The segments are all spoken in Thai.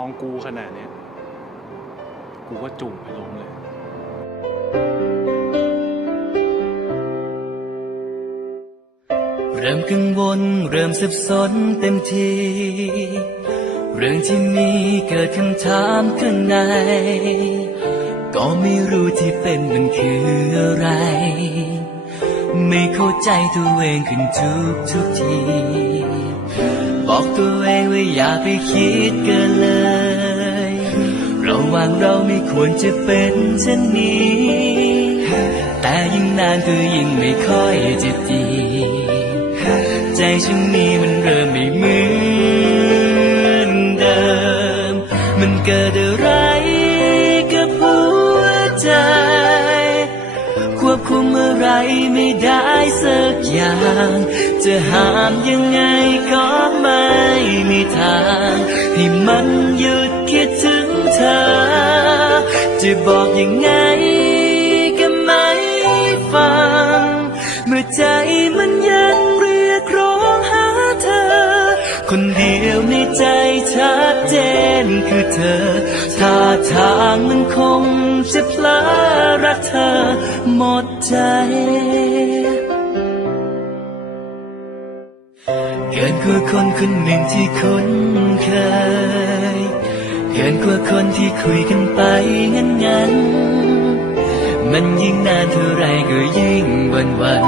องกูขนาดเนี้ย กูก็จุ่มไปลงเลย เริ่มกังวล เริ่มสับสนเต็มที เรื่องที่มีเกิดคำถามข้างใน ก็ไม่รู้ที่เป็นมันคืออะไร ไม่เข้าใจตัวเองขึ้นทุกทุกทีบอกตัวเองว่าอย่าไปคิดเกินเลย ว่างเราไม่ควรจะเป็นเช่นนี้ แต่ยิ่งนานก็ยิ่งไม่ค่อยจะดี ใจฉันนี้มันเริ่มไม่เหมือนเดิม มันเกิดอะไรกับหัวใจ ควบคุมอะไรไม่ได้สักอย่าง จะห้ามยังไงก็ไม่มีทางให้มัน บอกยังไงก็ไม่ฟัง เมื่อใจมันยังเรียกร้องหาเธอ คนเดียวในใจชัดเจนคือเธอท่าทางมันคงจะพลารักเธอหมดใจเกินกว่าคนคนหนึ่งที่คุ้นเคย กินกว่าคนที่คุยกันไปงั้นงั้นๆมันยิ่งนานเท่าไรก็ยิ่งวันวัน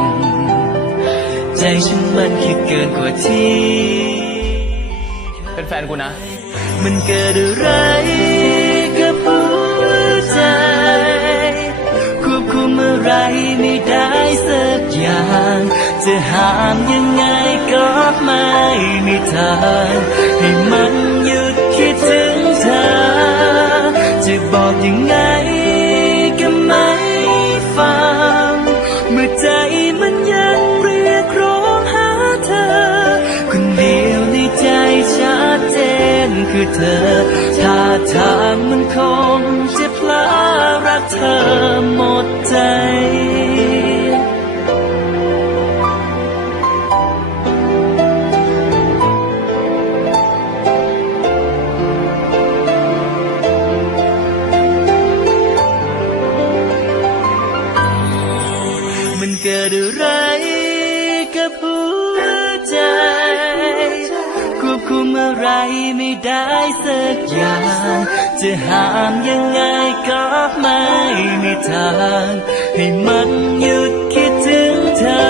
ๆใจฉันมันคิดเกินกว่าที่ เป็นแฟนกูนะ มันเกิดอะไรกับหัวใจควบคุมอะไรไม่ได้สักอย่าง จะห้ามยังไงก็ไม่มีทางให้มัน มื่อใจมันยังเรียกร้องหาเธอ คนเดียวในใจชัดเจนคือเธอท่าทางมันคงจะพลารักเธอหมด อะไรไม่ได้สักอย่าง จะห้ามยังไงก็ไม่มีทาง ให้มันหยุดคิดถึงเธอ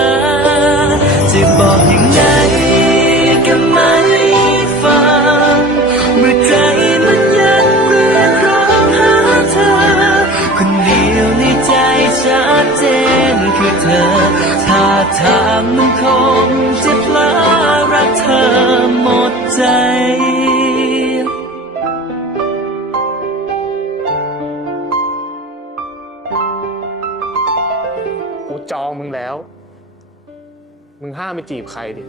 จะบอกยังไงก็ไม่ฟังเมื่อใจมันยังเรียกร้องหาเธอ คนเดียวในใจชัดเจนคือเธอท่าทางมันคงจะ กเธอหมดใจกูจองมึงแล้ว มึงห้ามไปจีบใครดิ